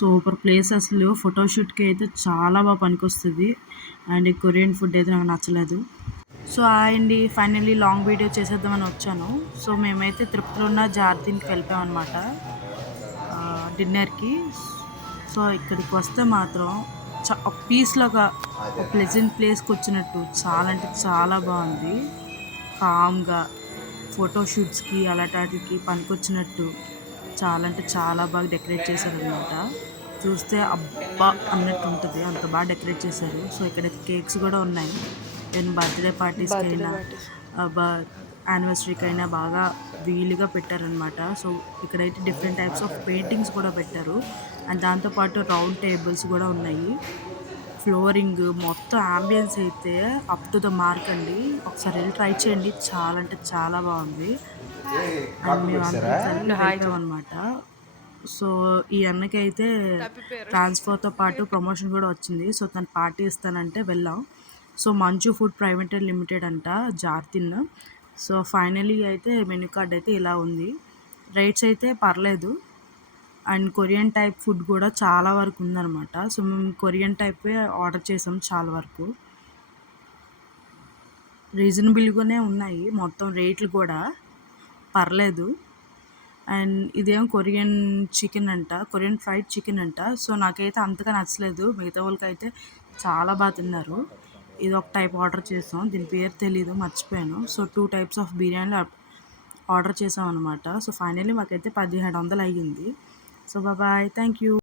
Super place అసలు ఫోటోషూట్‌కి అయితే చాలా బాగా పనికొస్తది. అండ్ ఈ కొరియన్ ఫుడ్ అయితే నాకు నచ్చలేదు. సో హాయ్ అండి. ఫైనల్లీ లాంగ్ వీడియో చేసేద్దామని వచ్చాను. సో మేమైతే తిరుపతిలో ఉన్న జార్జిన్‌కి వెళ్ళిపోయామనమాట డిన్నర్‌కి. సో ఇక్కడికి వస్తే మాత్రం ఒక పీస్‌లాగా ఒక ప్లెజెంట్ ప్లేస్‌కొచ్చినట్టు చాలా అంటే చాలా బాగుంది. కామ్‌గా ఫోటోషూట్స్‌కి అలాటాటికి పనికొచ్చినట్టు చాలా అంటే చాలా బాగా డెకరేట్ చేశారనమాట. చూస్తే అబ్బా! అన్నట్టు ఉంటది. అంత బాగా డెకరేట్ చేశారు. సో ఇక్కడైతే కేక్స్ కూడా ఉన్నాయి. ఈవెన్ బర్త్‌డే పార్టీస్‌కైనా బ యానివర్సరీకైనా బాగా వీలుగా పెట్టారనమాట. సో ఇక్కడైతే డిఫరెంట్ టైప్స్ ఆఫ్ పెయింటింగ్స్ కూడా పెట్టారు. అండ్ దాంతో పాటు రౌండ్ టేబుల్స్ కూడా ఉన్నాయి. ఫ్లోరింగ్ మొత్తం యాంబియన్స్ అయితే అప్ టు ద మార్క్ అండి. ఒకసారి ఎళ్లి ట్రై చేయండి. చాలా అంటే చాలా బాగుంది. అండ్ మేమందరం కలిపి వెళ్ళామనమాట. సో ఈ అన్నకైతే ట్రాన్స్ఫర్‌తో పాటు ప్రమోషన్ కూడా వచ్చింది. సో తను పార్టీ ఇస్తానంటే వెళ్ళాం. సో మంచు ఫుడ్ ప్రైవేట్ లిమిటెడ్ అంట జార్తిన్. సో ఫైనలీ అయితే మెనూ కార్డ్ అయితే ఇలా ఉంది. రేట్స్ అయితే పర్లేదు. అండ్ కొరియన్ టైప్ ఫుడ్ కూడా చాలా వరకు ఉందనమాట. సో మేము కొరియన్ టైపే ఆర్డర్ చేసాం చాలా వరకు. రీజనబుల్‌గానే ఉన్నాయి మొత్తం రేట్లు కూడా పర్లేదు. అండ్ ఇదేమో కొరియన్ చికెన్ అంట. కొరియన్ ఫ్రైడ్ చికెన్ అంట. సో నాకైతే అంతగా నచ్చలేదు. మిగతా వాళ్ళకైతే చాలా బాగా తిన్నారు. ఇదొక టైప్ ఆర్డర్ చేసాం. దీని పేరు తెలీదు మర్చిపోయాను. సో 2 టైప్స్ ఆఫ్ బిర్యానీలు ఆర్డర్ చేసామనమాట. సో ఫైనల్లీ మాకైతే 1700 అయ్యింది. So bye. Thank you.